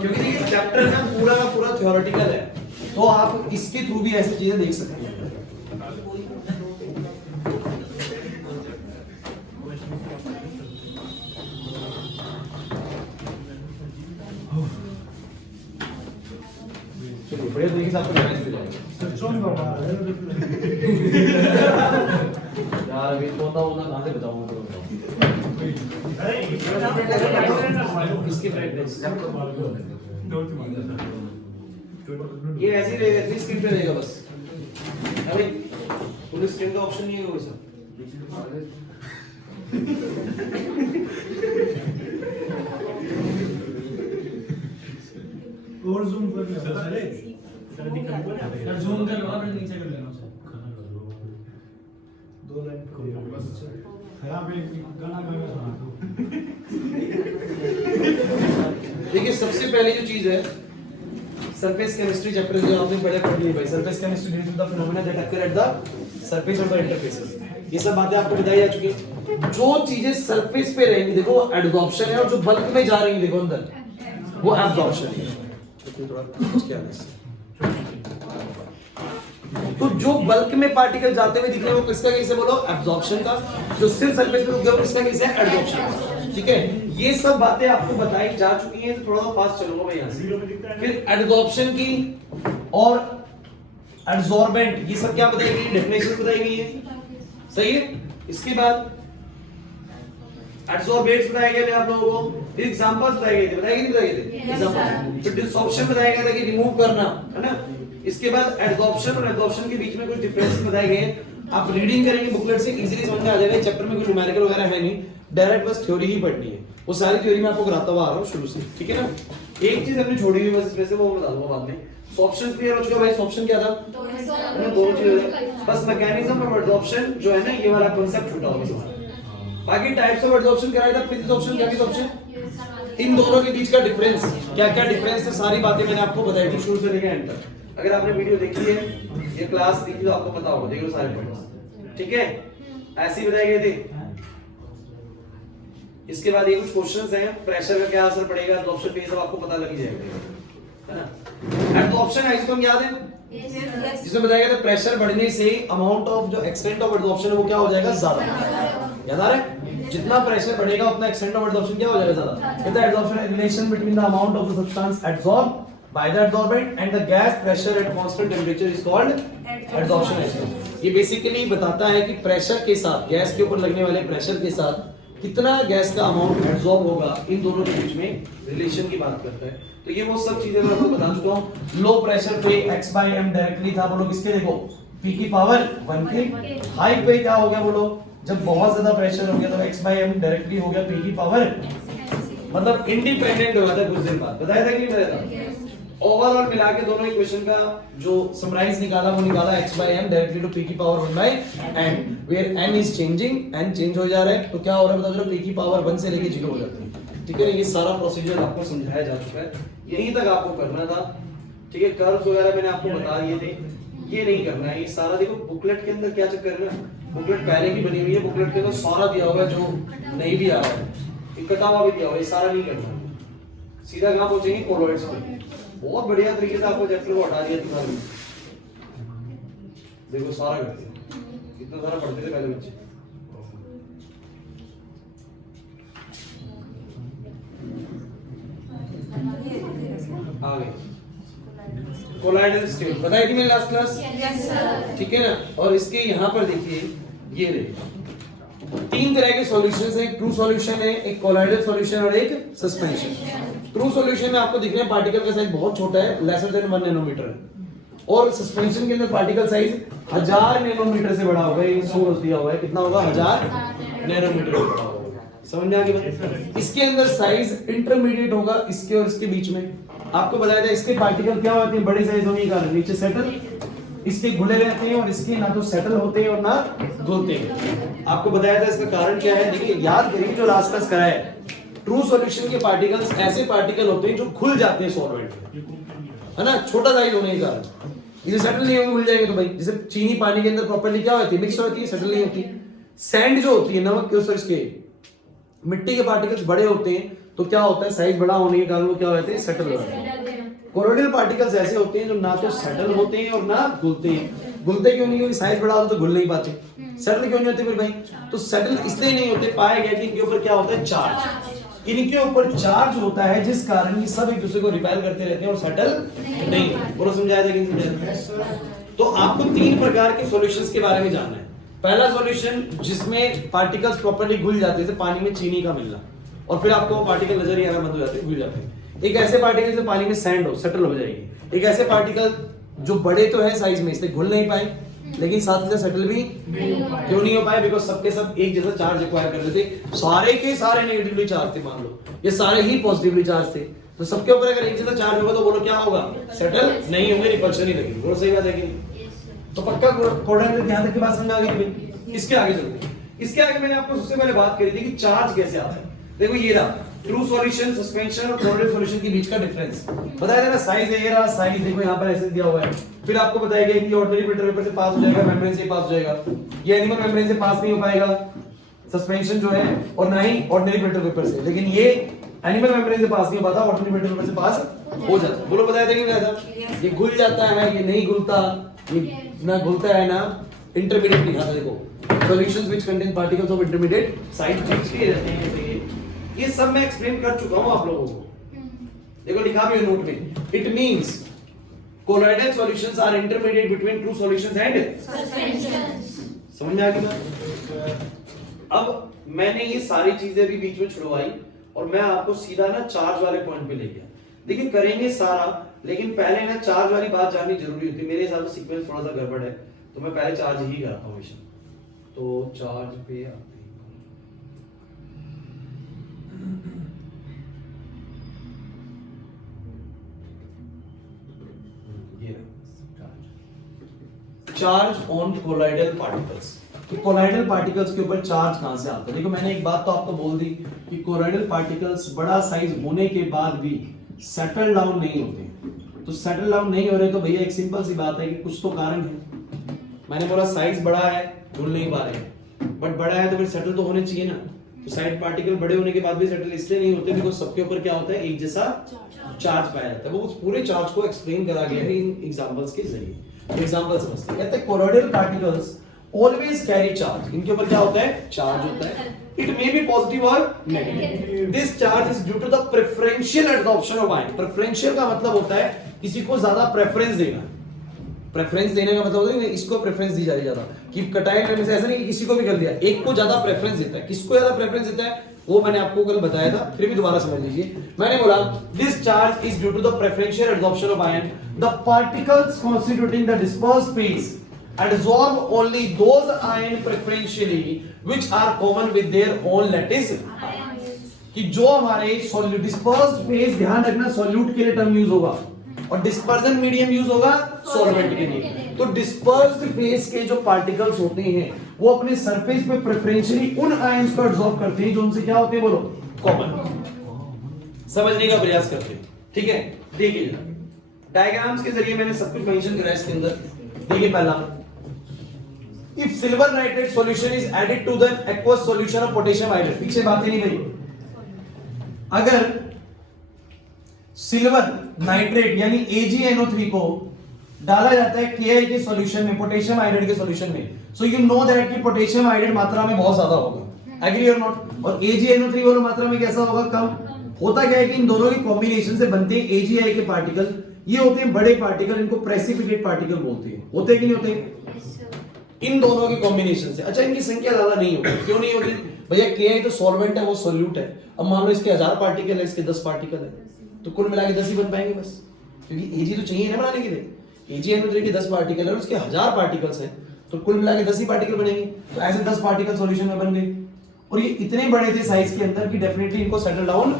क्योंकि देखिए चैप्टर ना पूरा का पूरा थ्योरेटिकल है, तो आप इसके थ्रू भी ऐसी चीजें देख सकते हैं। बढ़िया तरीके से आपको यार अभी तोता होना कहाँ से बताऊँ इसकी प्रैक्टिस ये ऐसे ही रहेगा, इतनी स्क्रीन पे रहेगा बस। अरे पूरी स्क्रीन का ऑप्शन नहीं है वो सब। और जूम कर ले सर जूम कर लो और नीचे कर लेना उसे। दो लाइन बस यहाँ पे गाना गाना सुना दो। देखिए सबसे पहली जो चीज है सरफेस केमिस्ट्री चैप्टर जो आपने पढ़ लिए भाई, surface chemistry deals with the phenomena that occur at the surface of the interfaces. ये सब बातें आपको बताई जा चुकी है। जो चीजें सरफेस पे रहेंगी देखो वो एब्जॉर्प्शन है, और जो बल्क में जा रही है देखो अंदर वो एब्जॉर्प्शन है। थोड़ा क्या है, तो जो बल्क में पार्टिकल जाते हुए दिख रहे हैं वो किसका केस है बोलो, एब्जॉर्प्शन का। जो सिर्फ सरफेस पे रुक गया वो किसका केस है, एब्जॉर्प्शन का। ठीक है, ये सब बातें आपको बताई जा चुकी हैं, तो थोड़ा सा फास्ट चलूंगा मैं यहां से। फिर एब्जॉर्प्शन की और एब्जॉर्बेंट ये सब क्या बताई गई, डेफिनेशन बताई गई है, सही है। इसके बाद एब्जॉर्बेंट्स बताया गया आप लोगों को, फिर एग्जांपल्स बताए गए थे, बताए कि नहीं बताए गए थे एग्जांपल। फिर डिसऑर्प्शन बताया गया था कि रिमूव करना, है ना। इसके बाद एब्जॉर्प्शन और एब्जॉर्प्शन के बीच में कुछ डिफरेंसेस बताए गए हैं। आप रीडिंग करेंगे बुकलेट से इजीली समझ में आ जाएगा। चैप्टर में कोई न्यूमेरिकल वगैरह है नहीं, डायरेक्ट बस थ्योरी ही पढ़नी है। वो सारी थ्योरी मैं आपको कराता हुआ आ रहा हूं शुरू से, ठीक है ना। एक चीज हमने छोड़ी हुई बस इसमें से, वो बता दूंगा बाद में। सॉर्प्शन क्लियर हो चुका भाई, सॉर्प्शन क्या था, दोनों चीजें बस मैकेनिज्म और एब्जॉर्प्शन जो है ना, ये वाला कांसेप्ट छूटा होगा तुम्हारा। बाकी टाइप्स ऑफ एब्जॉर्प्शन कराया था, फिजिक्स ऑप्शन क्या किस ऑप्शन, इन दोनों के बीच का डिफरेंस क्या क्या डिफरेंस है, सारी बातें मैंने आपको बताई थी शुरू से लेकर एंड तक। अगर आपने वीडियो देखी है, ये क्लास देखी तो आपको पता होगा, देख लो सारे पॉइंट्स, ठीक है। ऐसे ही बताए गए थे। इसके बाद ये कुछ क्वेश्चंस हैं, प्रेशर का क्या असर पड़ेगा एब्जॉर्प्शन पे, सब आपको पता लग जाएगा, है ना। एब्जॉर्प्शन आइसोटोम याद है, जिसमें बताया गया था प्रेशर बढ़ने से अमाउंट ऑफ जो एक्सटेंट ऑफ एब्जॉर्प्शन है वो क्या हो जाएगा, ज्यादा। याद आ रहा है, जितना प्रेशर बढ़ेगा उतना एक्सटेंट ऑफ एब्जॉर्प्शन क्या हो जाएगा, ज्यादा। कहता है absorption relation between the amount of the substance absorb by the adsorbent and the gas pressure at constant temperature is called adsorption ratio। ये बेसिकली बताता है कि प्रेशर के साथ, गैस के ऊपर लगने वाले प्रेशर के साथ कितना गैस का अमाउंट एब्जॉर्ब होगा, इन दोनों के बीच में रिलेशन की बात करता है। तो ये वो सब चीजें मैं आपको बता चुका हूँ। लो प्रेशर पे x/m डायरेक्टली था, बोलो किसके, देखो p की पावर 1 के। हाई पे क्या हो गया बोलो, जब बहुत ज्यादा प्रेशर हो गया तो x/m डायरेक्टली हो गया p की पावर, मतलब इंडिपेंडेंट हो गया था कुछ दिन बाद, बताया था कि नहीं बताया था। ओवरऑल मिला के दोनों इक्वेशन का जो समराइज निकाला वो निकाला x/m डायरेक्टली टू p की power 1/n, where n is changing, n change हो जा रहा है, तो क्या हो रहा है बता दो, p की पावर 1 से लेके 0 हो जाती है, ठीक है। ये सारा प्रोसीजर आपको समझाया जा चुका है, यहीं तक आपको करना था, ठीक है। कर्व्स वगैरह मैंने आपको बता दिए थे, ये नहीं करना है। ये सारा देखो बुकलेट के अंदर क्या चक्कर है ना, बुकलेट पहले की बनी हुई है, बुकलेट के अंदर सारा दिया होगा जो नहीं भी आ रहा है, कटा हुआ भी दिया होगा, ये सारा नहीं करना, सीधा कहां पहुंचेंगे, कोलॉइड्स पे। बहुत बढ़िया तरीके से आपको चैप्टर को हटा दिया तुम्हारे, देखो सारा करते हैं, कितना सारा पढ़ते थे पहले बच्चे। आगे कोलाइडल स्टेट बताई थी मैंने लास्ट क्लास, ठीक है ना। और इसके यहाँ पर देखिए ये रहे 3 तरह के सॉल्यूशंस हैं, एक ट्रू सॉल्यूशन है, एक कोलाइडल सॉल्यूशन और एक सस्पेंशन। ट्रू सॉल्यूशन में आपको दिख रहे हैं पार्टिकल का साइज बहुत छोटा है, लेसर देन 1 नैनोमीटर, और सस्पेंशन के अंदर पार्टिकल साइज 1000 नैनोमीटर से बड़ा होगा। ये सोर्स दिया हुआ है, कितना होगा, 1000 नैनोमीटर से बड़ा होगा, समझ में आ गया। इसके अंदर साइज इंटरमीडिएट होगा इसके और इसके बीच में। आपको बताया था इसके पार्टिकल क्या होते हैं, बड़े साइज होने के कारण नीचे सेटल, इसके घुले रहते हैं और इसके ना तो सेटल होते हैं और ना घुलते हैं। आपको बताया था इसका कारण क्या है, देखिए याद करिए जो लास्ट क्लास कराया है, ट्रू सॉल्यूशन के पार्टिकल्स ऐसे पार्टिकल होते हैं जो घुल जाते हैं सॉल्वेंट में, है ना, छोटा साइज होने के कारण। इसे सेटल नहीं होंगे, घुल जाएंगे तो भाई, जैसे चीनी पानी के अंदर प्रॉपर्ली क्या होती है, मिक्स होती है, सेटल नहीं होती। सैंड जो होती है, नमक के और इसके मिट्टी के पार्टिकल्स बड़े होते हैं तो क्या होता है, साइज बड़ा होने के कारण वो क्या होते हैं, सेटल हो जाते हैं। कोरोइडल पार्टिकल्स ऐसे होते हैं जो ना तो सेटल होते हैं और ना घुलते हैं। घुलते क्यों नहीं, क्योंकि साइज बड़ा होता तो घुल नहीं पाते। सेटल क्यों नहीं होते फिर भाई, तो सेटल इसलिए नहीं होते, पाया गया कि इनके ऊपर क्या होता है, चार्ज। इनके ऊपर चार्ज होता है जिस कारण ये सब एक दूसरे को रिपेल करते रहते हैं और सेटल नहीं। बोलो समझाया था कि नहीं समझाया? तो आपको 3 प्रकार के सॉल्यूशंस के बारे में जानना है। पहला सॉल्यूशन जिसमें पार्टिकल्स प्रॉपर्ली घुल जाते हैं, जैसे पानी में चीनी का मिलना, और फिर आपको वो पार्टिकल नजर ही आना बंद हो जाते हैं, घुल जाते हैं। एक ऐसे पार्टिकल जो पानी में सैंड हो, सेटल हो जाएगी। एक ऐसे पार्टिकल जो बड़े तो है साइज में, इसलिए घुल नहीं पाए, लेकिन साथ ही साथ सेटल भी क्यों नहीं हो पाए, बिकॉज सबके सब एक जैसा चार्ज एक्वायर कर रहे थे। सारे के सारे नेगेटिवली चार्ज थे, मान लो ये सारे ही पॉजिटिवली चार्ज थे, तो सबके ऊपर अगर एक जैसा चार्ज होगा तो बोलो क्या होगा, सेटल नहीं होंगे, रिपल्शन ही लगेगी। बोलो सही बात है कि नहीं? तो पक्का कोऑर्डिनेट ध्यान तक की बात समझ आ गई भाई। इसके आगे चलते हैं। इसके आगे मैंने आपको सबसे पहले बात करी थी कि चार्ज कैसे आता है। देखो ये रहा ट्रू सॉल्यूशन, सस्पेंशन और कोऑर्डिनेट सॉल्यूशन के बीच का डिफरेंस बताया था ना। साइज है, ये रहा साइज, देखो यहाँ पर ऐसे दिया हुआ है। फिर आपको बताया गया कि ऑर्डिनरी फिल्टर पेपर से पास हो जाएगा, मेम्ब्रेन से पास हो जाएगा, ये एनिमल मेम्ब्रेन से पास नहीं हो पाएगा सस्पेंशन जो है, और ना ही ऑर्डिनरी फिल्टर पेपर से। लेकिन ये एनिमल मेम्ब्रेन से पास नहीं हो पाता, ऑर्डिनरी फिल्टर पेपर से पास हो जाता है। बोलो बताया था कि नहीं बताया था? ये घुल जाता है, ये नहीं घुलता, ये ना घुलता है ना इंटरमीडिएट लिखा था। देखो solutions which contain particles of intermediate size fix किए रहते हैं, ये सब मैं एक्सप्लेन कर चुका हूं आप लोगों को। देखो लिखा भी है नोट में, it means colloidal solutions are intermediate between true solutions and suspensions. समझ में आ गई बात? अब मैंने ये सारी चीजें भी बीच में छुड़वाई और मैं आपको सीधा ना चार्ज वाले पॉइंट पे ले गया। देखिए करेंगे सारा, लेकिन पहले ना चार्ज वाली बात जाननी जरूरी होती है। मेरे हिसाब से सीक्वेंस थोड़ा सा गड़बड़ है, तो मैं पहले चार्ज ही करता हूं हमेशा। तो चार्ज पे आते हैं, चार्ज ऑन कोलाइडल पार्टिकल्स। कि कोलाइडल पार्टिकल्स के ऊपर चार्ज कहां से आता है। देखो मैंने एक बात तो आपको बोल दी कि कोलाइडल पार्टिकल्स बड़ा साइज होने के बाद भी सेटल डाउन नहीं होते। तो सेटल डाउन नहीं हो रहे तो भैया एक सिंपल सी बात है कि कुछ तो कारण है। मैंने बोला साइज बड़ा है, घुल नहीं पा रहे, बट बड़ा है तो फिर सेटल तो होने चाहिए ना। तो साइड पार्टिकल बड़े होने के बाद भी सेटल इसलिए नहीं होते बिकॉज़ सबके ऊपर क्या होता है, एक जैसा चार्ज पाया जाता है। वो उस पूरे चार्ज को एक्सप्लेन करा गया है इन एग्जांपल्स के जरिए। एग्जांपल समझते हैं। कहते हैं colloidal particles always carry charge. इनके ऊपर क्या होता है, चार्ज होता है। इट मे बी पॉजिटिव और negative. This charge is due to the preferential absorption of ion. Preferential का मतलब होता है किसी को ज्यादा प्रेफरेंस देना। प्रेफरेंस देने का मतलब होता है इसको प्रेफरेंस दी जा रही ज्यादा, कि कटाई में से ऐसा नहीं कि किसी को भी कर दिया, एक को ज्यादा प्रेफरेंस देता है। किसको ज्यादा प्रेफरेंस देता है वो मैंने आपको कल बताया था, फिर भी दोबारा समझ लीजिए। मैंने बोला this charge is due to the preferential absorption of ion. The particles constituting the dispersed phase absorb only those ion preferentially which are common with their own lattice कि जो हमारे सॉल्यूट डिस्पर्स्ड फेज, ध्यान रखना solute के लिए term use होगा और dispersion medium use होगा सॉल्वेंट के लिए। तो डिस्पर्स्ड फेज के जो पार्टिकल्स होते हैं वो अपने सरफेस पे प्रेफरेंशियली उन आयंस को एब्जॉर्ब करते हैं जो उनसे क्या होते हैं, बोलो कॉमन। समझने का प्रयास करते हैं, ठीक है। देखिए डायग्राम्स के जरिए मैंने सब कुछ मेंशन करा इसके अंदर। देखिए पहला, if silver nitrate solution is added to the aqueous solution of potassium iodide, पीछे बात ही नहीं भाई। अगर सिल्वर नाइट्रेट यानी AgNO3 को डाला जाता है Ki के सॉल्यूशन में, पोटेशियम आयोडाइड के सॉल्यूशन में, सो यू नो दैट कि पोटेशियम आयोडाइड मात्रा में बहुत ज्यादा होगा, एग्री और नॉट। और AgNO3 वाला मात्रा में कैसा होगा, कम। होता क्या है कि इन दोनों के कॉम्बिनेशन से बनते हैं AgI के पार्टिकल। ये होते हैं बड़े पार्टिकल, इनको प्रेसिपिटेट पार्टिकल बोलते हैं। होते कि नहीं होते इन दोनों के कॉम्बिनेशन से। अच्छा इनकी संख्या ज्यादा नहीं होती, क्यों नहीं होती भैया, Ki तो सॉल्वेंट है, वो सोल्यूट है। अब मान लो इसके 1000 पार्टिकल है, इसके 10 पार्टिकल है, तो कुल मिला के 10 ही बन पाएंगे बस, क्योंकि Ag तो चाहिए ना बनाने के लिए। AgNO3 के 10 पार्टिकल है और उसके 1000 पार्टिकल्स हैं, तो कुल मिला के 10 ही पार्टिकल बनेंगे। तो ऐसे 10 पार्टिकल सॉल्यूशन में बन गए और ये इतने बड़े थे साइज के अंदर कि डेफिनेटली इनको सेटल डाउन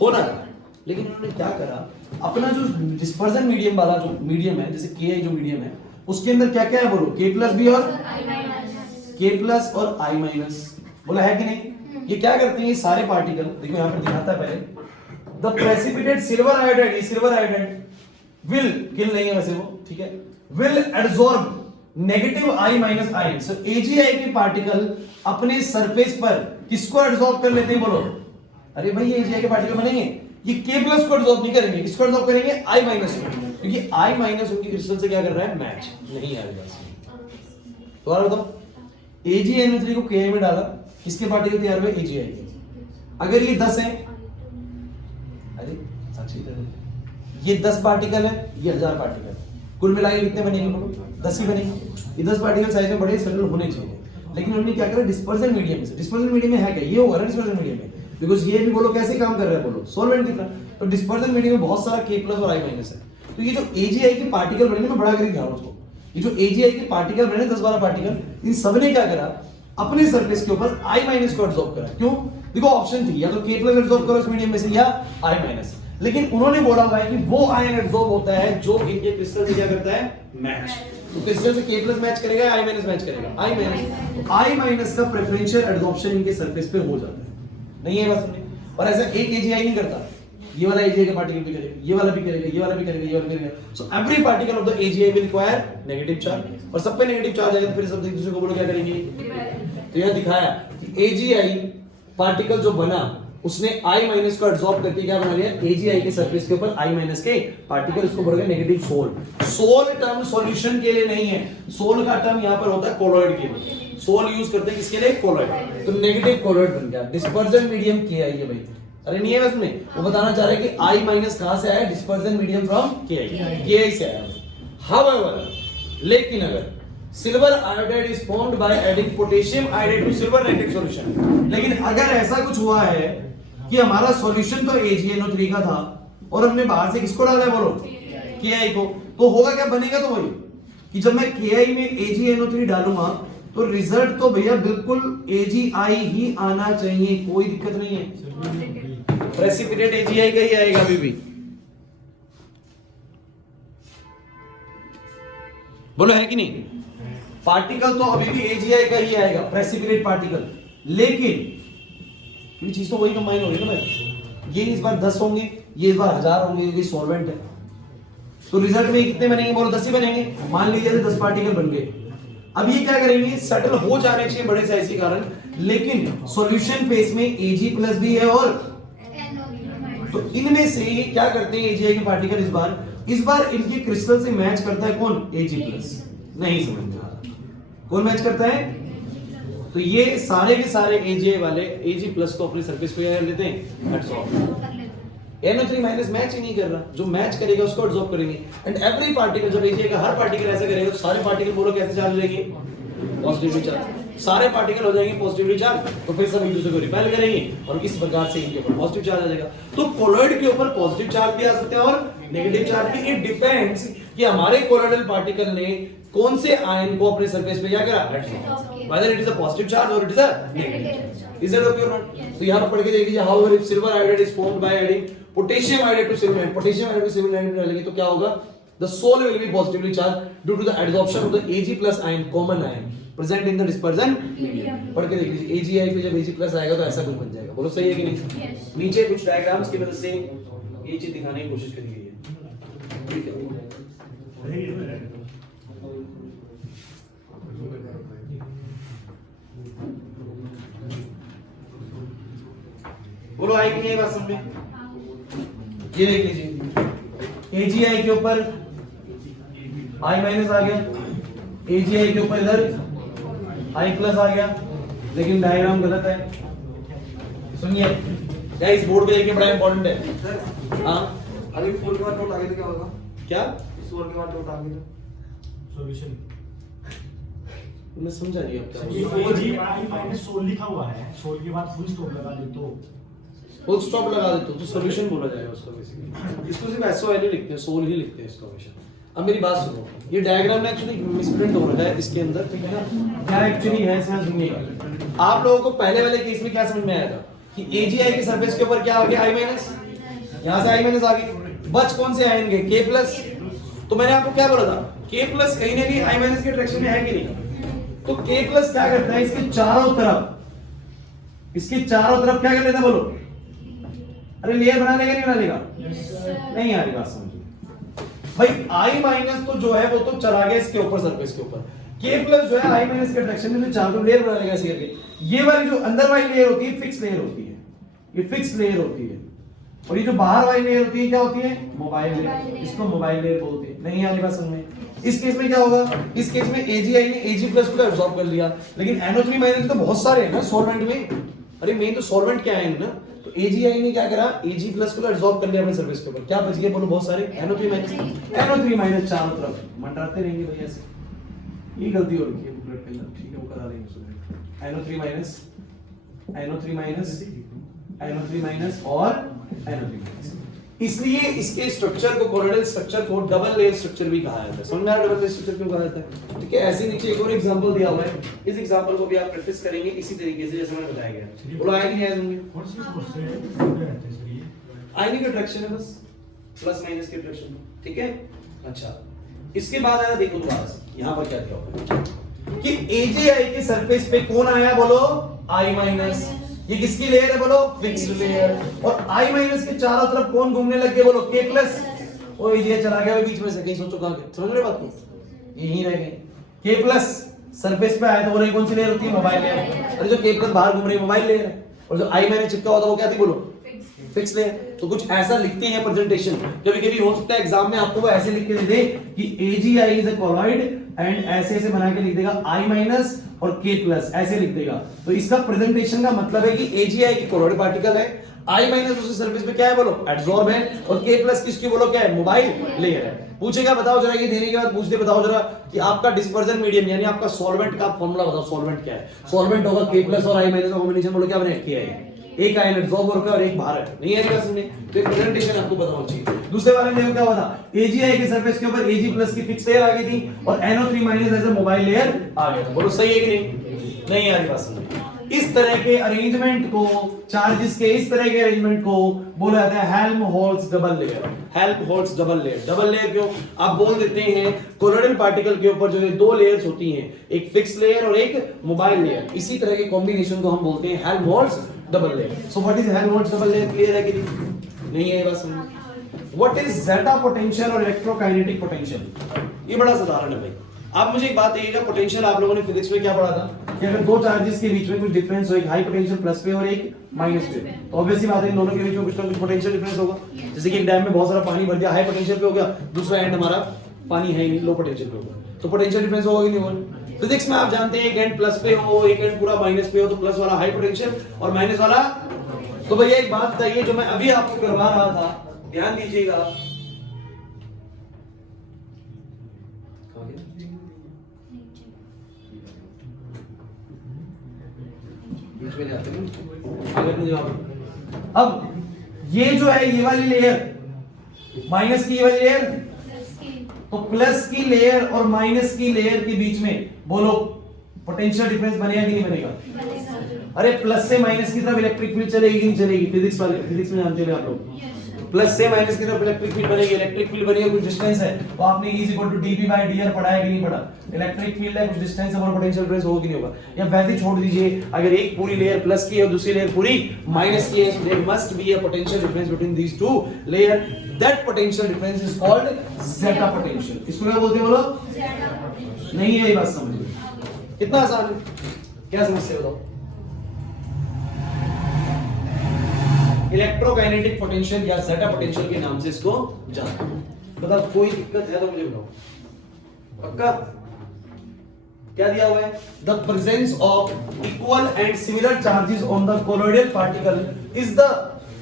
होना था। लेकिन उन्होंने क्या करा, अपना जो डिस्पर्जन मीडियम वाला जो मीडियम है, जैसे Ki जो मीडियम है, उसके अंदर क्या क्या है बोलो, K प्लस बी और K प्लस और I माइनस, बोला है कि नहीं? ये क्या करते हैं ये सारे पार्टिकल, देखो यहां पर दिखाता है पहले, द प्रेसिपिटेट सिल्वर आयोडाइड, ये सिल्वर आयोडाइड विल, किल नहीं है वैसे वो, ठीक है, will absorb negative I minus ion. So AgI के पार्टिकल अपने सरफेस पर किसको एब्सॉर्ब कर लेते हैं बोलो? अरे भाई ये AgI के पार्टिकल बनेंगे, ये K प्लस को एब्सॉर्ब नहीं करेंगे, किसको एब्सॉर्ब करेंगे? I माइनस को, क्योंकि I माइनस उनकी क्रिस्टल से क्या कर रहा है? मैच नहीं आ रहा। तो और बताओ, AgNO3 को Ki में डाला, किसके पार्टिकल तैयार हुए? AgI के। अगर ये 10 है, अरे साक्षी ये 10 पार्टिकल है, ये 1000 पार्टिकल, कुल मिला के कितने बनेंगे बोलो? 10 ही बनेंगे। ये 10 पार्टिकल साइज में बड़े सरल होने चाहिए, लेकिन उन्होंने क्या करा? डिस्पर्जन मीडियम से, डिस्पर्जन मीडियम में है क्या? ये होगा ना डिस्पर्जन मीडियम में, बिकॉज़ ये भी बोलो कैसे काम कर रहा है बोलो? सॉल्वेंट की तरह। तो डिस्पर्जन मीडियम में बहुत सारा K प्लस और I माइनस है, तो ये जो AgI के पार्टिकल बने, मैं बड़ा करके दिखाऊं उसको, ये जो AgI के पार्टिकल बने 10-12 पार्टिकल, इन सबने क्या करा? अपने सरफेस के ऊपर I माइनस को एब्सॉर्ब करा। क्यों? देखो ऑप्शन थी, या तो K प्लस एब्सॉर्ब करो इस मीडियम में से, या I माइनस, लेकिन उन्होंने बोला हुआ है कि वो आयन एब्सॉर्ब होता है जो इनके क्रिस्टल से क्या करता है? मैच। तो क्रिस्टल से K प्लस मैच करेगा, I माइनस मैच करेगा, I माइनस। तो I माइनस का प्रेफरेंशियल एब्सॉर्प्शन इनके सरफेस पे हो जाता है, नहीं है बात समझे? और ऐसा एक AgI नहीं करता, ये वाला AgI का पार्टिकल भी करेगा, ये वाला भी करेगा, ये वाला भी करेगा, ये वाला भी करेगा। So every particle of the AgI will require negative charge, और सब पे नेगेटिव चार्ज आएगा, तो फिर सब एक दूसरे को बोलो क्या करेंगे? तो यह दिखाया कि AgI पार्टिकल जो बना उसने I माइनस को एब्सॉर्ब करके क्या बना लिया? AgI के सरफेस के ऊपर I माइनस के पार्टिकल, इसको बोलेंगे negative sol. Sol term solution के लिए नहीं है, सोल का टर्म यहां पर होता है कोलॉइड के लिए। सोल यूज करते हैं किसके लिए? कोलॉइड। तो नेगेटिव कोलॉइड बन गया, डिस्पर्जन मीडियम Ki है भाई। अरे नहीं है इसमें, वो बताना चाह रहे हैं कि I माइनस कहां से आया? डिस्पर्जन मीडियम फ्रॉम Ki से आया। हाउएवर, लेकिन अगर silver iodide is formed by adding potassium iodide to silver nitrate solution, लेकिन अगर ऐसा कुछ हुआ है कि हमारा सॉल्यूशन तो AgNO3 का था और हमने बाहर से किसको डाला है बोलो? Ki को, तो होगा क्या? बनेगा तो वही कि जब मैं Ki में AgNO3 डालूंगा तो रिजल्ट तो भैया बिल्कुल AgI ही आना चाहिए, कोई दिक्कत नहीं है, प्रेसिपिटेट AgI का ही आएगा अभी भी। बोलो है कि नहीं? पार्टिकल तो अभी भी AgI का ही आएगा, प्रेसिपिटेट पार्टिकल, लेकिन ये चीज तो वही कंबाइन होगी ना भाई। ये इस बार 10 होंगे, ये इस बार 1000 होंगे, ये सॉल्वेंट है, तो रिजल्ट में कितने बनेंगे बोलो? 10 ही बनेंगे। मान लीजिए 10 पार्टिकल बन गए। अब ये क्या करेंगे? सेटल हो जाने चाहिए बड़े साइज के कारण, लेकिन सॉल्यूशन फेज में Ag प्लस भी है, और तो इनमें से क्या करते हैं AgI के पार्टिकल? इस बार इनके क्रिस्टल से मैच करता है कौन? Ag plus. नहीं समझ में आ रहा, कौन मैच करता है? तो ये सारे के सारे AgI वाले Ag प्लस को अपने सरफेस पे क्या लेते हैं? एब्सॉर्ब। NO3 माइनस मैच ही नहीं कर रहा, जो मैच करेगा उसको एब्सॉर्ब करेंगे। एंड एवरी पार्टिकल, जब AgI का हर पार्टिकल ऐसा करेगा तो सारे पार्टिकल बोलो कैसे चार्ज रहेंगे? Positively charge. सारे पार्टिकल हो जाएंगे पॉजिटिवली चार्ज, तो फिर सब एक दूसरे को रिपेल करेंगे और इस प्रकार से इनके ऊपर पॉजिटिव चार्ज आ जाएगा। तो कोलॉइड के ऊपर पॉजिटिव चार्ज भी आ सकते हैं और नेगेटिव चार्ज भी। इट डिपेंड्स कि हमारे कोलॉइडल पार्टिकल ने कौन से आयन को अपने सरफेस पे क्या करा? whether it is a positive charge or it is a negative charge. Is that okay or not? तो यहाँ पर पढ़ के देख लीजिए, however if silver iodide is formed by adding potassium iodide to silver nitrate, potassium iodide to silver nitrate डालेंगे तो क्या होगा? The soul will be positively charged due to the adsorption of the Ag plus ion, common ion present in the dispersion medium. पढ़ के देख लीजिए, AgI पे जब Ag plus आएगा तो ऐसा कुछ बन जाएगा। बोलो सही है कि नहीं? नीचे कुछ डायग्राम्स की मदद से ये चीज दिखाने की कोशिश करी गई है, ठीक है? बोलो आई कि नहीं बात समझ में? ये देख लीजिए, AgI के ऊपर I माइनस आ गया, AgI के ऊपर इधर I प्लस आ गया, लेकिन डायग्राम गलत है। सुनिए, क्या इस बोर्ड पे देखिए, बड़ा इंपॉर्टेंट है। हाँ, अभी 4 के बाद डॉट आगे तो क्या होगा? क्या? इस 4 के बाद डॉट आगे तो सॉल्यूशन मैं समझा नहीं अब क्या ये बोल रहे हो। AgI माइनस सोल लिखा हुआ है, सोल के बाद फुल स्टॉप लगा दे तो फुल स्टॉप लगा देते हो तो सॉल्यूशन बोला जाएगा उसको बेसिकली। इसको सिर्फ SOL ही लिखते हैं, सोल ही लिखते हैं इसको हमेशा। अब मेरी बात सुनो, ये डायग्राम में एक्चुअली मिसप्रिंट हो रहा है इसके अंदर, ठीक है ना? क्या एक्चुअली है इसमें सुनिएगा। आप लोगों को पहले वाले केस में क्या समझ में आया था कि AgI के सरफेस के ऊपर क्या आ गया? I माइनस, यहाँ से I माइनस आ गई, बच कौन से आएंगे? K plus. तो मैंने आपको क्या बोला था K प्लस कहीं ना कहीं I माइनस के डायरेक्शन में है कि नहीं? तो K प्लस क्या करता है, इसके चारों तरफ क्या कर लेता है बोलो? अरे लेयर बना लेगा नहीं बना लेगा? नहीं आ रही बात समझिए भाई। I माइनस तो जो है वो तो चला गया इसके ऊपर, सरफेस के ऊपर। K प्लस जो है I माइनस के डायरेक्शन में चारों लेयर बना लेगा ऐसे करके। ये वाली जो अंदर वाली लेयर होती है फिक्स लेयर होती है, ये फिक्स लेयर होती है, और ये जो बाहर वाली लेयर होती है क्या होती है? Mobile layer. इसको मोबाइल लेयर बोलते हैं। नहीं आ रही बात समझ में? इस केस में क्या होगा? इस केस में AgI ने Ag प्लस को एब्सॉर्ब कर लिया, लेकिन NO3 माइनस तो बहुत सारे हैं ना सॉल्वेंट में। अरे मेन तो सॉल्वेंट क्या है ना, तो AgI ने क्या करा? Ag प्लस को एब्सॉर्ब कर लिया अपने सरफेस के ऊपर। क्या बच गया बोलो? बहुत सारे NO3 माइनस चारों तरफ मंडराते रहेंगे भैया ऐसे। ये गलती हो रही है बुकलेट के अंदर, ठीक है वो करा लेंगे उसमें। NO3 माइनस और NO3 माइनस। इसलिए इसके स्ट्रक्चर को, कोलोइडल स्ट्रक्चर को डबल लेयर स्ट्रक्चर भी कहा जाता है। समझ में आ रहा है डबल लेयर स्ट्रक्चर क्यों कहा जाता है? ठीक है, ऐसे नीचे एक और एग्जांपल दिया हुआ है, इस एग्जांपल को भी आप प्रैक्टिस करेंगे इसी तरीके से जैसे मैंने बताया गया। बोलो आएगी नहीं आएगी? कौन सी कोर्स से रहते हैं सर ये? आयनिक अट्रैक्शन है बस, प्लस माइनस के अट्रैक्शन। ठीक है, अच्छा इसके बाद आया देखो दोबारा से यहां पर क्या दिया हुआ है कि AgI के सरफेस पे कौन आया बोलो? I minus. ये किसकी लेयर है बोलो? Fixed layer. और I माइनस के चारों तरफ कौन घूमने लग गए बोलो? K plus. ओ ये चला गया बीच में से, कहीं सोचो कहां गया? समझ रहे बात को? यहीं रह गए। K प्लस सरफेस पे आया तो वो कौन सी लेयर होती है? Mobile layer. और जो K प्लस बाहर घूम रही है मोबाइल लेयर है, और जो I माइनस चिपका हुआ था वो क्या थी बोलो? Fix layer. तो कुछ ऐसा लिखते हैं प्रेजेंटेशन, कभी-कभी हो सकता है एग्जाम में आपको वो ऐसे लिख के दे दे कि AgI is a colloid and ऐसे ऐसे बना के लिख देगा I माइनस और K प्लस ऐसे लिख देगा। तो इसका प्रेजेंटेशन का मतलब है कि AgI की कोलॉइड पार्टिकल है, I माइनस उसके सरफेस पे क्या है बोलो? एडसॉर्ब है, और K प्लस किसकी बोलो क्या है? मोबाइल लेयर है। पूछेगा बताओ जरा, ये देने के बाद पूछ दे बताओ जरा कि आपका डिस्पर्जन मीडियम यानी आपका सॉल्वेंट का फार्मूला बताओ। सॉल्वेंट क्या है? सॉल्वेंट होगा K प्लस और I माइनस का कॉम्बिनेशन, बोलो क्या बनेगा? Ki। एक आयन एब्सॉर्ब होकर और एक बाहर है। नहीं है क्या सुनने? तो ये प्रेजेंटेशन आपको पता होना चाहिए। दूसरे वाले में क्या हुआ था? AgI के सरफेस के ऊपर Ag प्लस की फिक्स लेयर आ गई थी और NO3 minus as a mobile layer आ गया था। बोलो सही है कि नहीं? नहीं आ रही बात समझ? इस तरह के अरेंजमेंट को, चार्जेस के इस तरह के अरेंजमेंट को बोला जाता है Helmholtz double layer. Helmholtz double layer. Double layer क्यों? आप बोल देते हैं कोलोइडल पार्टिकल के ऊपर जो ये दो लेयर्स होती हैं, एक फिक्स लेयर और एक मोबाइल लेयर, इसी तरह के कॉम्बिनेशन को हम बोलते हैं Helmholtz double layer. So what is Helmholtz double layer? Clear है कि नहीं है ये बात समझ? व्हाट इज जेटा पोटेंशियल और इलेक्ट्रोकाइनेटिक पोटेंशियल? ये बड़ा साधारण है भाई। आप मुझे एक बात देखिएगा, पोटेंशियल आप लोगों ने फिजिक्स में क्या पढ़ा था कि अगर दो चार्जेस के बीच में कुछ डिफरेंस हो, एक हाई पोटेंशियल प्लस पे और एक माइनस पे, तो ऑब्वियसली बात है इन दोनों के बीच में कुछ ना कुछ पोटेंशियल डिफरेंस होगा। जैसे कि एक डैम में बहुत सारा पानी भर दिया, हाई पोटेंशियल पे हो गया, दूसरा एंड हमारा पानी है लो पोटेंशियल पे होगा, तो पोटेंशियल डिफरेंस होगा कि नहीं होगा? फिजिक्स में आप जानते हैं एक एंड प्लस पे हो, एक एंड पूरा माइनस पे हो, तो प्लस वाला हाई पोटेंशियल और माइनस वाला। तो भैया एक बात बताइए, जो मैं अभी आपको करवा रहा था, ध्यान दीजिएगा, बीच में जाते हैं आगे में जवाब। अब ये जो है ये वाली लेयर माइनस की, ये वाली लेयर, तो प्लस की लेयर और माइनस की लेयर के बीच में बोलो पोटेंशियल डिफरेंस बनेगा कि नहीं बनेगा? अरे प्लस से माइनस की तरफ इलेक्ट्रिक फील्ड चलेगी कि नहीं चलेगी? फिजिक्स वाले, फिजिक्स में जानते हो आप लोग, प्लस से माइनस की तरफ इलेक्ट्रिक फील्ड बनेगी। इलेक्ट्रिक फील्ड बनेगी, कुछ डिस्टेंस है, तो आपने E = dp/dr पढ़ा है कि नहीं पढ़ा? इलेक्ट्रिक फील्ड है, कुछ डिस्टेंस है और पोटेंशियल डिफरेंस होगा कि नहीं होगा? या वैसे छोड़ दीजिए, अगर एक पूरी लेयर प्लस की है और दूसरी लेयर पूरी माइनस की है, there must be a potential difference between these two layer. That potential difference is called zeta potential. इसको क्या बोलते हैं बोलो? Zeta potential. नहीं है ये बात समझिए, कितना आसान है, क्या समस्या बताओ? इलेक्ट्रोकाइनेटिक पोटेंशियल या ज़ेटा पोटेंशियल के नाम से इसको जानते हैं। बताओ कोई दिक्कत है तो मुझे बताओ, पक्का? क्या दिया हुआ है? The presence of equal and similar charges on the colloidal particle is the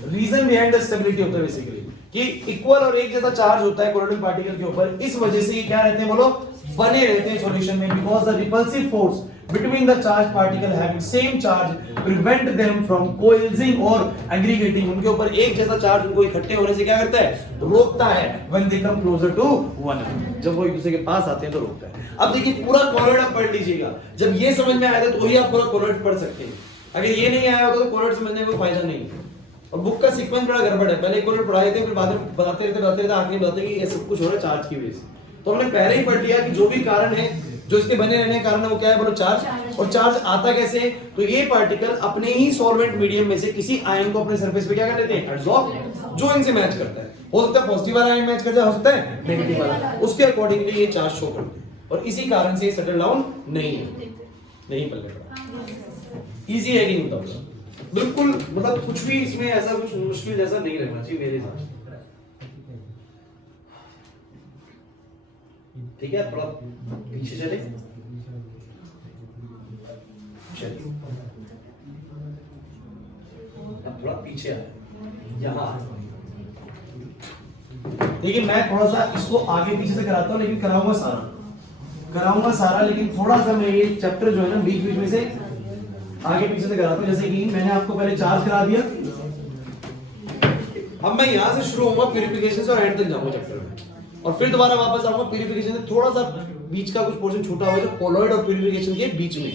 reason behind the stability होता है बेसिकली, कि इक्वल और एक जैसा चार्ज होता है कोलोइडल पार्टिकल के ऊपर, इस वजह से ये क्या रहते हैं बोलो? बने रहते हैं सॉल्यूशन में, because the repulsive force between the charged particle having same charge prevent them from coalescing or aggregating। उनके ऊपर एक जैसा चार्ज उनको इकट्ठे होने से क्या करता है? रोकता है। when they come closer to one, जब वो एक दूसरे के पास आते हैं तो रोकता है। अब देखिए पूरा कोलोइड आप पढ़ लीजिएगा, जब ये समझ में आया था तो ही आप पूरा कोलोइड पढ़ सकते हैं। अगर ये नहीं आया होता तो कोलोइड समझने में कोई फायदा नहीं है। और बुक का सीक्वेंस बड़ा गड़बड़ है, पहले कोलोइड पढ़ाए थे, फिर बाद में बताते रहते आखिर में बताते कि ये सब कुछ हो रहा है चार्ज की वजह से। तो हमने पहले ही पढ़ लिया कि जो भी कारण है, जो इसके बने रहने का कारण है वो क्या है बोलो, चार्ज। और चार्ज आता कैसे है? तो ये पार्टिकल अपने ही सॉल्वेंट मीडियम में से किसी आयन को अपने सरफेस पे क्या कर लेते हैं, एब्जॉर्ब, जो इनसे मैच करता है। हो सकता है पॉजिटिव वाला आयन मैच करता है, हो सकता है नेगेटिव वाला, उसके अकॉर्डिंगली ये चार्ज शो करते हैं। और इसी कारण से ये सेटल डाउन नहीं है, नहीं पल्ले पड़ा। इजी है कि नहीं बताओ? बिल्कुल, मतलब कुछ भी इसमें ऐसा कुछ मुश्किल जैसा नहीं रहना चाहिए मेरे हिसाब से। ठीक है, थोड़ा पीछे चले, चलिए अब थोड़ा पीछे आए, यहाँ देखिए मैं थोड़ा सा इसको आगे पीछे से कराता हूँ, लेकिन कराऊंगा सारा, लेकिन थोड़ा सा मैं ये चैप्टर जो है ना बीच बीच में से आगे पीछे से कराता हूँ। जैसे कि मैंने आपको पहले चार्ज करा दिया, अब मैं यहाँ से शुरू होऊंगा प्यूरिफिकेशन से और एंड तक जाऊंगा चैप्टर में, और फिर दोबारा वापस आऊंगा प्यूरिफिकेशन से। थोड़ा सा बीच का कुछ पोर्शन छूटा हुआ जो कोलॉइड और प्यूरिफिकेशन के बीच में,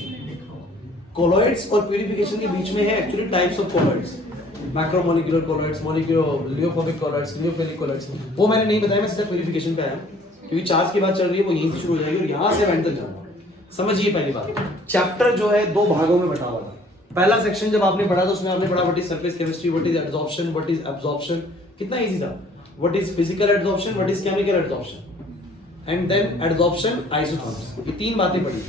कोलॉइड्स और प्यूरिफिकेशन के बीच में है actually types of colloids, macromolecular colloids, molecular lyophobic colloids, lyophilic colloids, वो मैंने नहीं बताया, मैं सीधा प्यूरिफिकेशन पे आया क्योंकि चार्ज की बात चल रही है, वो यहीं से शुरू हो जाएगी और यहाँ से एंड तक जाऊंगा। समझिए पहली बात, चैप्टर जो है दो भागों में बटा हुआ था। पहला सेक्शन जब आपने पढ़ा था उसमें आपने पढ़ा what is surface chemistry, what is absorption, what is absorption, कितना इजी था। What is physical absorption, what is chemical absorption, and then absorption isotherms, ये तीन बातें पढ़ी।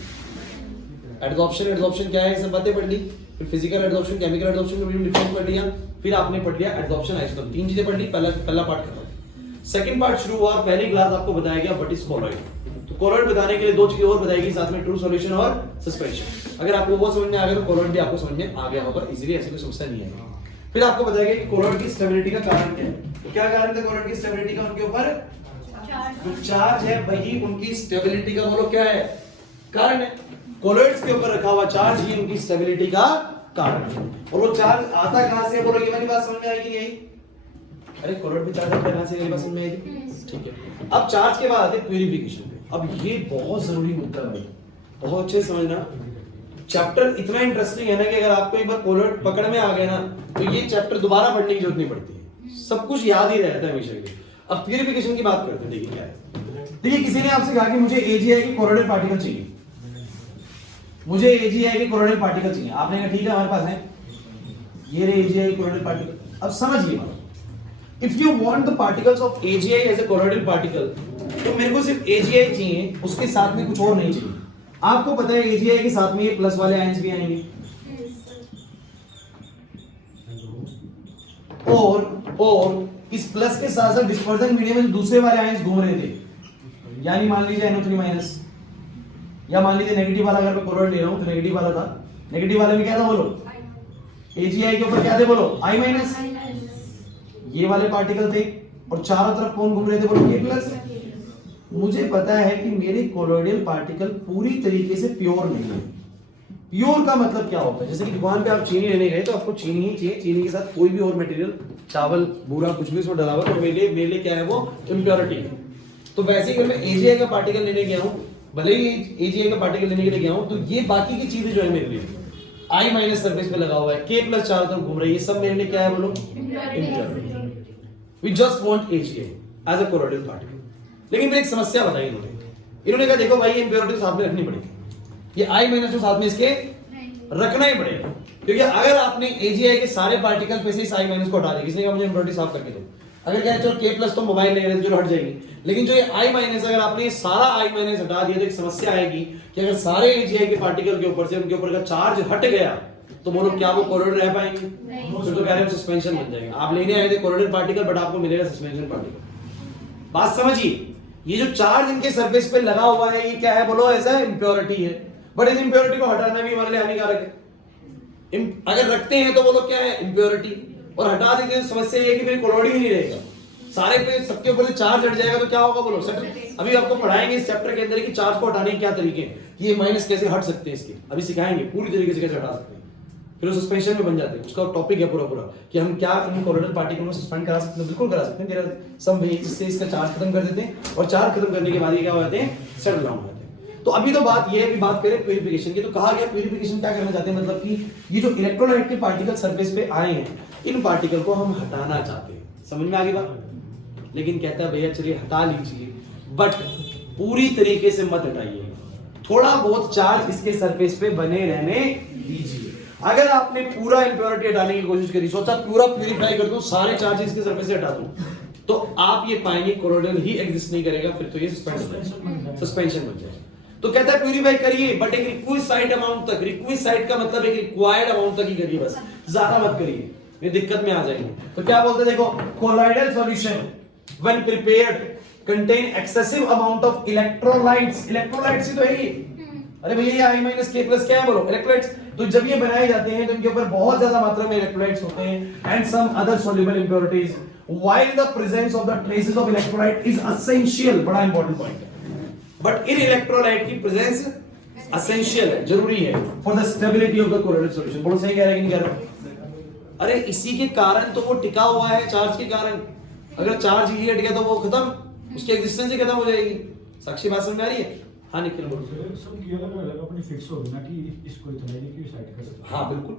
एब्जॉर्प्शन क्या है, ये सब बातें पढ़ ली। फिर फिजिकल एब्जॉर्प्शन, केमिकल एब्जॉर्प्शन का डिफरेंस पढ़ लिया। फिर आपने पढ़ लिया एब्जॉर्प्शन आइसोटॉर्म, तीन चीजें पढ़ ली। पहला पार्ट खत्म। सेकंड पार्ट शुरू हुआ, पहली क्लास आपको बताया गया व्हाट इज कोलॉइड। तो कोलॉइड बताने के लिए दो चीजें और बताएगी साथ में, ट्रू सॉल्यूशन और सस्पेंशन। अगर आपको वो समझ में आ गया तो कोलॉइड भी आपको समझ में आ गया होगा इजीली, ऐसी कोई समस्या नहीं है। फिर आपको बताया कि कोलॉइड की स्टेबिलिटी का कारण क्या है। तो क्या कारण था कोलॉइड की स्टेबिलिटी का? उनके ऊपर जो चार्ज है वही उनकी स्टेबिलिटी का बोलो क्या है, कारण है। कोलॉइड्स के ऊपर रखा हुआ चार्ज ही उनकी स्टेबिलिटी का कारण है। और वो चार्ज आता कहां से है बोलो, ये वाली बात समझ में आएगी यही? अरे कोलॉइड भी चार्ज आता कहां से, ये बात समझ में आएगी? ठीक है, अब चार्ज के बाद आते हैं प्यूरिफिकेशन पे। अब ये बहुत जरूरी मुद्दा है भाई, बहुत अच्छे से समझना। चैप्टर इतना इंटरेस्टिंग है ना कि अगर आपको एक बार कोलॉइड पकड़ में आ गया ना तो ये चैप्टर दोबारा पढ़ने की जरूरत नहीं पड़ती है, सब कुछ याद ही रहता है हमेशा के लिए। अब प्यूरिफिकेशन की बात करते हैं। देखिए क्या है, देखिए किसी ने आपसे कहा कि मुझे AgI के कोलोइडल पार्टिकल चाहिए, मुझे AgI के कोलोइडल पार्टिकल चाहिए। आपने कहा ठीक है हमारे पास है, ये रहे AgI के कोलोइडल पार्टिकल। अब समझिए, if you want the particles of AgI as a colloidal particle, तो मेरे को सिर्फ AgI चाहिए, उसके साथ में कुछ और नहीं चाहिए। आपको पता है AgI के साथ में ये प्लस वाले आयंस भी आएंगे, और इस प्लस के साथ साथ डिस्पर्जन मीडियम में जो दूसरे वाले आयंस घूम रहे थे, यानी मान लीजिए NO3 माइनस, या मान लीजिए नेगेटिव वाला, अगर मैं कोलोइड ले रहा हूं तो नेगेटिव वाला था, नेगेटिव वाले में क्या था बोलो, AgI के ऊपर क्या थे बोलो, I माइनस, ये वाले पार्टिकल थे, और चारों तरफ कौन घूम रहे थे बोलो, K प्लस। मुझे पता है कि मेरे कोलोइडल पार्टिकल पूरी तरीके से प्योर नहीं है। प्योर का मतलब क्या होता है, जैसे कि दुकान पे आप चीनी लेने गए तो आपको चीनी ही चाहिए, चीनी के साथ कोई भी और मटेरियल, चावल, बूरा, कुछ भी उसमें डला हुआ, तो मेरे लिए क्या है वो इम्प्योरिटी है। तो वैसे ही अगर मैं AgI का पार्टिकल लेने गया हूं, भले ही AgI का पार्टिकल लेने के लिए गया हूं, तो ये बाकी की चीजें जो है मेरे लिए I माइनस सरफेस पे लगा हुआ है, K प्लस चारों तरफ घूम रही है, ये सब मेरे लिए क्या है बोलो, impurity. We just want AgI as a colloidal particle। लेकिन फिर एक समस्या बताई इन्होंने कहा देखो भाई इम्प्योरिटी साथ में रखनी पड़ेगी, ये I माइनस तो साथ में इसके रखना ही पड़ेगा, क्योंकि अगर आपने AgI के सारे पार्टिकल पे से इस I माइनस को हटा दिया, किसने कहा मुझे इम्प्योरिटी साफ करके दो, अगर क्या चलो K प्लस तो मोबाइल ले रहे थे जो हट जाएगी, लेकिन जो ये I माइनस, अगर आपने सारा I माइनस हटा दिया तो एक समस्या आएगी कि अगर सारे AgI के पार्टिकल के ऊपर से उनके ऊपर का चार्ज हट गया तो बोलो क्या वो कोलोइड रह पाएंगे? फिर तो कह रहे हैं सस्पेंशन बन जाएगा। आप लेने आए थे कोलोइडल पार्टिकल, बट आपको मिलेगा सस्पेंशन पार्टिकल। बात समझिए, ये जो चार्ज इनके सरफेस पे लगा हुआ है ये क्या है बोलो, ऐसा इम्प्योरिटी है, बट इस इम्प्योरिटी को हटाना भी हमारे लिए हानिकारक है। अगर रखते हैं तो बोलो क्या है, इम्प्योरिटी, और हटा देते हैं समस्या ये है कि फिर कोलोइड ही नहीं रहेगा, सारे पे सबके ऊपर चार्ज हट जाएगा तो क्या होगा बोलो, अभी आपको पढ़ाएंगे इस चैप्टर के अंदर कि चार्ज को हटाने के क्या तरीके हैं, कि ये माइनस कैसे हट सकते हैं, इसके अभी सिखाएंगे पूरी तरीके से कैसे हटा सकते हैं, फिर वो सस्पेंशन में बन जाते हैं। उसका टॉपिक है पूरा कि हम क्या इन कोलोइडल पार्टिकल को सस्पेंड करा सकते हैं, बिल्कुल करा सकते हैं, तेरा सम वे जिससे इसका चार्ज खत्म कर देते हैं, और चार्ज खत्म करने के बाद ये क्या हो जाते हैं, सेटल डाउन हो जाते हैं। तो अभी तो बात ये है, अभी बात करें प्यूरिफिकेशन की, तो कहा गया प्यूरिफिकेशन क्या करना चाहते हैं, मतलब कि ये जो इलेक्ट्रोलाइट के पार्टिकल सरफेस पे आए हैं, इन पार्टिकल को हम हटाना चाहते हैं। समझ में आ गई बात? लेकिन कहता है भैया चलिए हटा लीजिए, बट पूरी तरीके से मत हटाइए, थोड़ा बहुत चार्ज इसके सरफेस पे बने रहने दीजिए। अगर आपने पूरा इंप्योरिटी हटाने की कोशिश करी, सोचा पूरा प्यूरिफाई कर दूं, सारे चार्जेस इसके सरफेस से हटा दूं, तो आप ये पाएंगे कोलोइडल ही एग्जिस्ट नहीं करेगा, फिर तो ये सस्पेंड हो जाएगा, सस्पेंशन बन जाएगा। तो कहता है प्यूरिफाई करिए बट एक रिक्विसाइड अमाउंट तक। रिक्विसाइड का मतलब एक रिक्वायर्ड अमाउंट तक ही करिए, बस ज्यादा मत करिए, ये दिक्कत में आ जाएंगे। तो क्या बोलते हैं देखो, colloidal solution when prepared contain excessive amount of electrolytes. Electrolytes ही तो है ये, अरे भैया ये I माइनस K प्लस क्या है बोलो, इलेक्ट्रोलाइट्स। तो जब ये बनाए जाते हैं तो इनके ऊपर बहुत ज्यादा मात्रा में इलेक्ट्रोलाइट्स होते हैं and some other soluble impurities, while the presence of the traces of electrolyte is essential. बड़ा इंपॉर्टेंट पॉइंट है, बट इन इलेक्ट्रोलाइट की प्रेजेंस एसेंशियल है, जरूरी है for the stability of the colloidal solution. बोलो सही कह रहे हैं कि नहीं कह रहे? अरे इसी के कारण तो वो टिका हुआ है, चार्ज के कारण। अगर चार्ज ही हट गया तो वो खत्म, उसकी एग्जिस्टेंस ही खत्म हो जाएगी। साक्षी बात समझ में आ रही है? हाँ निखिल बोलो। सब ये अलग अपनी फिक्स होगी ना कि इसको इतना ही क्यों साइड कर सकते। हाँ बिल्कुल,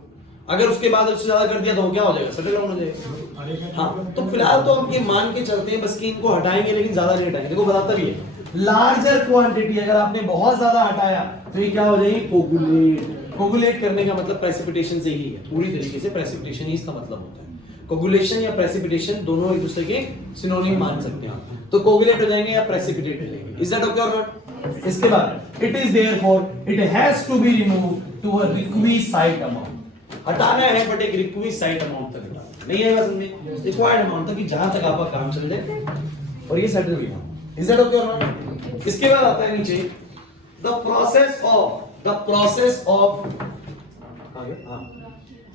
अगर उसके बाद उससे ज्यादा कर दिया तो क्या हो जाएगा, सेटल डाउन हो जाएगा। हाँ तो फिलहाल तो हम ये मान के चलते हैं बस कि इनको हटाएंगे, लेकिन ज्यादा नहीं हटाएंगे। देखो बताता भी है, लार्जर क्वांटिटी अगर आपने बहुत ज्यादा हटाया तो ये क्या हो जाएगी, कोगुलेट। कोगुलेट करने का मतलब प्रेसिपिटेशन से ही है, पूरी तरीके से प्रेसिपिटेशन ही इसका मतलब होता है। कोगुलेशन या प्रेसिपिटेशन दोनों एक दूसरे के सिनोनिम मान सकते हैं आप। तो कोगुलेट हो जाएंगे या प्रेसिपिटेट हो जाएंगे। इज दैट ओके और नॉट? इसके बाद it is therefore it has to be removed to a requisite amount. हटाना है बट एक रिक्विसाइट अमाउंट तक हटाना नहीं है, बस समझे, रिक्वायर्ड अमाउंट तक कि जहां तक आपका काम चल जाए और ये सेटल भी हो। इज दैट ओके और नॉट? इसके बाद आता है नीचे the process of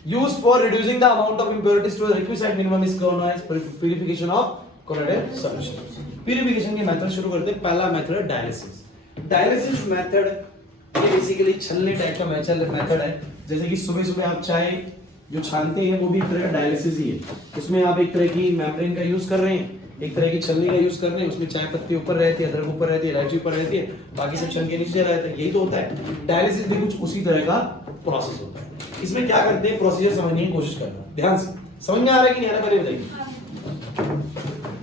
used for reducing the amount of impurities to a requisite minimum is known as purification of colloidal solution. Purification के मेथड शुरू करते हैं। पहला मेथड है डायलिसिस। डायलिसिस मेथड ये बेसिकली छलने टाइप का मेथड है। जैसे कि सुबह सुबह आप चाय जो छानते हैं वो भी एक तरह का डायलिसिस ही है। उसमें आप एक तरह की मेम्ब्रेन का यूज कर रहे हैं, एक तरह की छलनी का यूज कर रहे हैं। उसमें चाय पत्ती ऊपर रहती है, अदरक ऊपर रहती है, इलायची ऊपर रहती है, बाकी सब छलके नीचे रहते हैं। यही तो होता है। डायलिसिस भी कुछ उसी तरह का प्रोसेस होता है। इसमें क्या करते हैं, प्रोसीजर समझने की कोशिश करना, ध्यान से। समझ में आ रहा है कि नहीं आ रहा, पहले बताइए।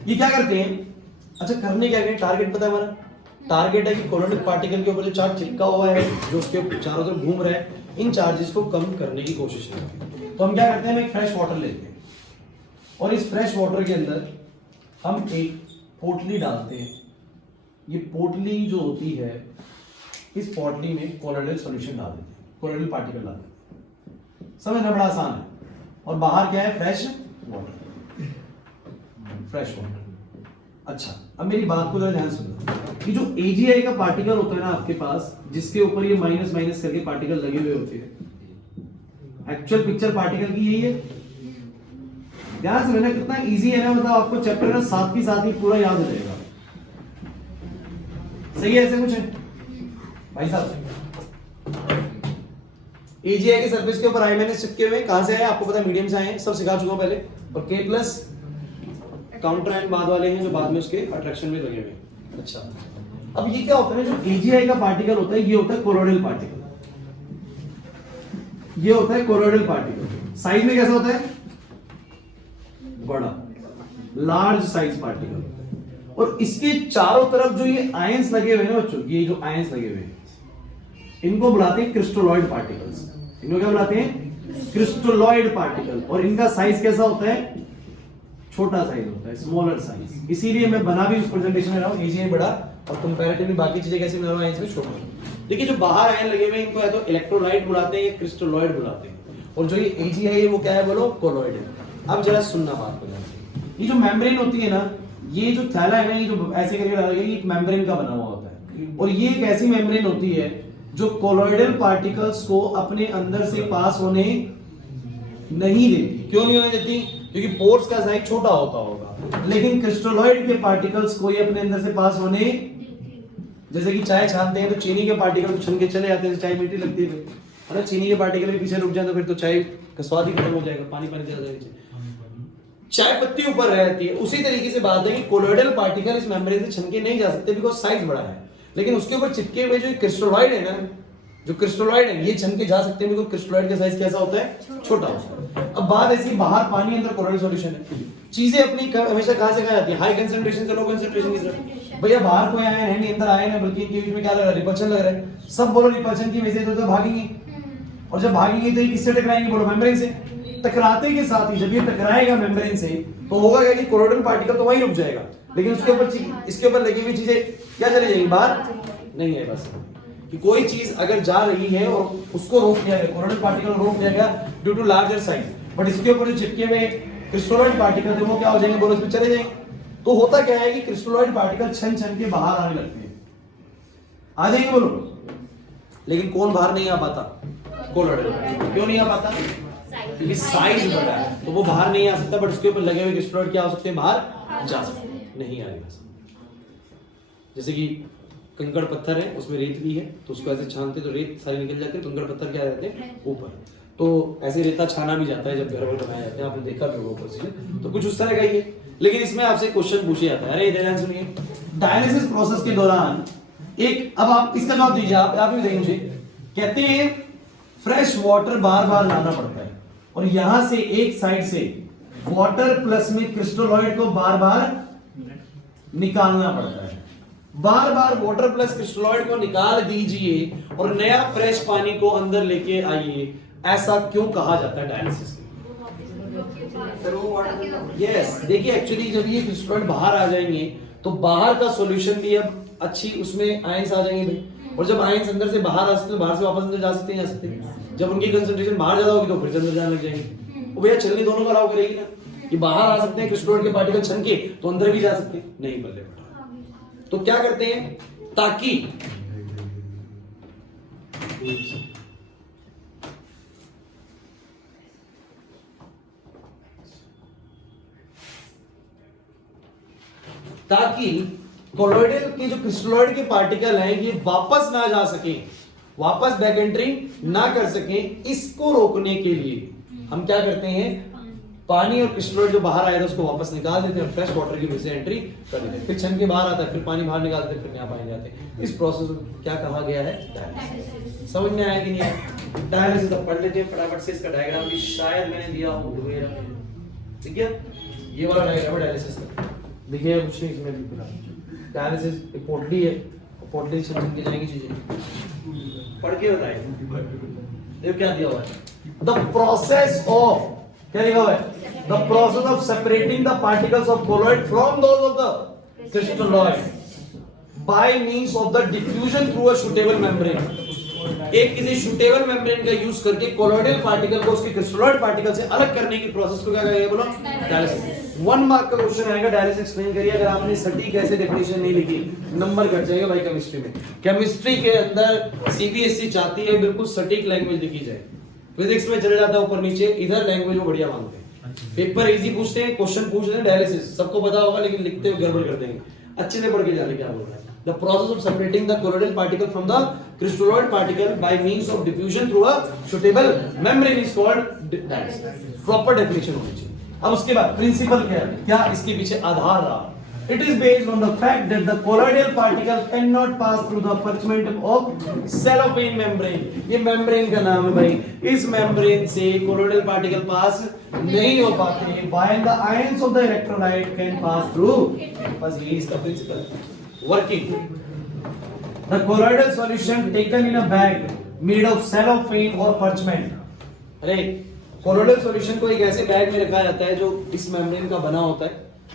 ये क्या करते हैं, अच्छा करने क्या, टारगेट पता है हमारा? टारगेट है कि कोलोइडल पार्टिकल के ऊपर जो चार्ज चिपका हुआ है, जो उसके चारों तरफ घूम रहा है, इन चार्जेस को कम करने की कोशिश करते हैं। तो हम क्या करते हैं, हम एक फ्रेश वाटर लेते हैं और इस फ्रेश वाटर के अंदर हम एक पोटली डालते हैं। ये पोटली जो होती है, इस पोटली में कोलोइडल सॉल्यूशन डाल देते हैं, कोलोइडल पार्टिकल डाल देते हैं। समझना बड़ा आसान है। और बाहर क्या है, फ्रेश वाटर, फ्रेश वाटर। अच्छा अब मेरी बात को जरा ध्यान सुनना कि जो AgI का पार्टिकल होता है ना आपके पास, जिसके ऊपर ये माइनस माइनस करके पार्टिकल लगे हुए होते हैं, एक्चुअल पिक्चर पार्टिकल की यही है। ध्यान से लेना, कितना इजी है ना, मतलब आपको चैप्टर ना साथ ही पूरा याद हो जाएगा। सही है, ऐसे कुछ है भाई साहब? AgI के सरफेस के ऊपर I माइनस चिपके हुए, कहां से आए आपको पता है, मीडियम से आए हैं, सब सिखा चुका हूं पहले। और K प्लस काउंटर एंड बाद वाले हैं जो बाद में उसके अट्रैक्शन में लगे हुए हैं। अच्छा अब ये क्या होता है, जो AgI का पार्टिकल होता है, ये होता है कोलोइडल पार्टिकल। ये होता है कोलोइडल पार्टिकल। साइज में कैसा होता है, बड़ा, लार्ज साइज पार्टिकल। और इसके चारों तरफ जो ये आयंस लगे हुए हैं ना बच्चों, ये जो आयंस लगे हुए हैं, इनको बुलाते हैं क्रिस्टलोइड पार्टिकल्स। इनको क्या बुलाते हैं, क्रिस्टलोइड पार्टिकल। और इनका साइज कैसा होता है, छोटा साइज होता है, स्मॉलर साइज। इसीलिए मैं बना भी उस प्रेजेंटेशन में रहा हूं AgI बड़ा और कंपैरेटिवली बाकी चीजें कैसे बना रहा हूं, आयंस में छोटा। देखिए जो बाहर आयन लगे हुए हैं, इनको या तो इलेक्ट्रोलाइट बुलाते हैं या क्रिस्टलोइड बुलाते हैं। और जो ये AgI है वो क्या है बोलो, कोलोइड है। अब जरा सुनना बात को ध्यान से। ये जो मेम्ब्रेन होती है ना, ये जो थैला है ना, ये जो ऐसे करके डाला गया, ये एक मेम्ब्रेन का बना हुआ होता है। और ये एक ऐसी मेम्ब्रेन होती है जो कोलोइडल पार्टिकल्स को अपने अंदर से पास होने नहीं देती। क्यों नहीं होने देती, क्योंकि पोर्स का साइज छोटा होता होगा। लेकिन क्रिस्टलोइड के पार्टिकल्स को ये अपने अंदर से पास होने, जैसे कि चाय छानते हैं तो चीनी के पार्टिकल छन के चले जाते हैं, चाय मीठी लगती है, अरे चीनी के पार्टिकल भी पीछे रुक जाए तो फिर तो चाय का स्वाद ही खत्म हो जाएगा, पानी पानी चला जाएगा। चाय पत्ती ऊपर रहती है। उसी तरीके से बात है कि कोलोइडल पार्टिकल इस मेम्ब्रेन से छन के नहीं जा सकते बिकॉज साइज बड़ा है। लेकिन उसके ऊपर चिपके हुए जो क्रिस्टलोइड है ना, जो क्रिस्टलोइड है, ये छन के जा सकते हैं बिकॉज क्रिस्टलोइड का साइज कैसा होता है, छोटा होता है। अब बात ऐसी, बाहर पानी, अंदर कोलोइडल सॉल्यूशन है। चीजें अपनी हमेशा कहां से कहां जाती है, हाई कंसंट्रेशन से लो कंसंट्रेशन की तरफ। भैया बाहर कोई आया है नहीं, अंदर आए ना, बल्कि इनके बीच में क्या लग रहा है, रिपल्शन लग रहा है। सब बोलो रिपल्शन की वजह से तो भागेंगे, और जब भागेंगे तो ये किससे टकराएंगे, बोलो मेम्ब्रेन से। टकराते के साथ ही जब ये टकराएगा मेम्ब्रेन से तो होगा क्या कि कोलोइडल पार्टिकल तो वहीं रुक जाएगा, लेकिन उसके ऊपर इसके ऊपर लगी हुई चीजें क्या चली जाएंगी, बाहर नहीं है। बस कि कोई चीज अगर जा रही है और उसको रोक दिया गया, कोलोइडल पार्टिकल रोक दिया गया due to larger size, but इसके ऊपर जो चिपके हुए क्रिस्टलोइड पार्टिकल थे वो क्या हो जाएंगे, बोलो इसमें चले जाएंगे। तो होता क्या है कि क्रिस्टलोइड पार्टिकल छन छन के बाहर आने लगते हैं, आ जाएंगे बोलो, लेकिन कौन बाहर नहीं आ पाता, कोलोइडल। क्यों नहीं आ पाता, क्योंकि साइज बड़ा है, तो वो बाहर नहीं आ सकता, बट उसके ऊपर लगे हुए क्रिस्टलोइड क्या हो सकते हैं, बाहर जा सकते हैं, नहीं आ रही। जैसे कि कंकड़ पत्थर है, उसमें रेत भी है, तो उसको ऐसे छानते तो रेत सारी निकल जाती है, कंकड़ पत्थर क्या रहते हैं ऊपर, तो ऐसे रेता छाना भी जाता है जब घर वर बनाए जाते हैं, आपने देखा भी होगा ऊपर से, तो कुछ उस तरह का ही है। लेकिन इसमें आपसे क्वेश्चन पूछा जाता है, अरे ध्यान सुनिए, डायलिसिस प्रोसेस के दौरान एक, अब आप इसका जवाब दीजिए, आप भी देखिए मुझे, कहते हैं फ्रेश वाटर बार बार लाना पड़ता है, और यहां से एक साइड से वाटर प्लस में क्रिस्टलोइड को बार बार निकालना पड़ता है। बार बार वाटर प्लस क्रिस्टलोइड को निकाल दीजिए और नया फ्रेश पानी को अंदर लेके आइए, ऐसा क्यों कहा जाता है डायलिसिस? यस, देखिए एक्चुअली जब ये क्रिस्टलोइड बाहर आ जाएंगे तो बाहर का सॉल्यूशन भी अब अच्छी उसमें आयंस आ जाएंगे भाई, और जब आयंस अंदर से बाहर आ सकते हैं, बाहर से वापस अंदर जा सकते हैं, जा सकते हैं। जब उनकी कंसंट्रेशन बाहर ज्यादा होगी तो फिर से अंदर जाने लग जाएंगे। वो भैया छलनी दोनों का अलाउ करेगी ना, कि बाहर आ सकते हैं क्रिस्टलोइड के पार्टिकल छन के, तो अंदर भी जा सकते हैं, नहीं बल्ले बेटा। तो क्या करते हैं, ताकि कोलोइडल के जो क्रिस्टलोइड के पार्टिकल हैं ये वापस ना जा सके, वापस बैक एंट्री ना कर सके, इसको रोकने के लिए हम क्या करते हैं, पानी और क्रिस्टलोइड जो बाहर आया था उसको वापस निकाल देते हैं, फ्रेश वाटर की वजह से एंट्री कर देते हैं, फिर छन के बाहर आता है, फिर पानी बाहर निकालते हैं, फिर यहाँ पानी जाते हैं। इस प्रोसेस को क्या कहा गया है, डायलिसिस। समझ में आया कि नहीं आया? डायलिसिस अब पढ़ लेते हैं फटाफट से, इसका डायग्राम भी शायद मैंने दिया हो, ठीक है, ये वाला डायग्राम है डायलिसिस का, देखिए कुछ नहीं इसमें भी फिलहाल। डायलिसिस एक पोटली है, पोटली से छन के जाएंगी चीजें, पढ़ के बताइए देखो क्या दिया हुआ है, द प्रोसेस ऑफ, क्या लिखा हुआ है, the process of separating the particles of colloid from those of the crystalloid by means of the diffusion through a suitable membrane। एक किसी suitable membrane का यूज करके कोलोइडल पार्टिकल को उसके क्रिस्टलोइड पार्टिकल से अलग करने की प्रोसेस को क्या कहेंगे, बोलो डायलिसिस। 1 मार्क का क्वेश्चन आएगा, डायलिसिस एक्सप्लेन करिए। अगर आपने सटीक ऐसे डेफिनेशन नहीं लिखी नंबर कट जाएगा भाई केमिस्ट्री में। केमिस्ट्री के अंदर सीबीएसई चाहती है बिल्कुल सटीक लैंग्वेज लिखी जाए, फिजिक्स में चले जाता है ऊपर नीचे, इधर लैंग्वेज वो बढ़िया मांगते हैं। पेपर इजी पूछते हैं, क्वेश्चन पूछ रहे हैं डायलिसिस, सबको पता होगा लेकिन लिखते हुए गड़बड़ कर देंगे, अच्छे से पढ़ के जाने क्या बोल रहा है। The process of separating the colloidal particle from the crystalloid particle by means of diffusion through a suitable membrane is called dialysis। Proper definition होनी चाहिए। अब उसके बाद प्रिंसिपल क्या है, क्या इसके पीछे आधार रहा? It is based on the fact that the colloidal particle cannot pass through the parchment of cellophane membrane। ये membrane का नाम है भाई, इस membrane से colloidal particle pass नहीं हो पाते, while the ions of the electrolyte can pass through। बस ये इसका प्रिंसिपल है। Working, the colloidal solution taken in a bag made of cellophane or parchment। अरे colloidal solution को एक ऐसे बैग में रखा जाता है जो इस membrane का बना होता है,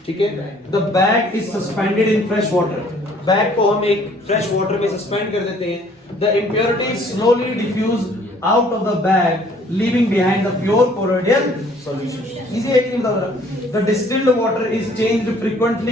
ठीक है। The bag is suspended in fresh water। Bag को हम एक फ्रेश वाटर में सस्पेंड कर देते हैं। The impurities slowly diffuse out of the bag, leaving behind the pure colloidal solution। इसी एक नहीं बता रहा। The distilled water is changed frequently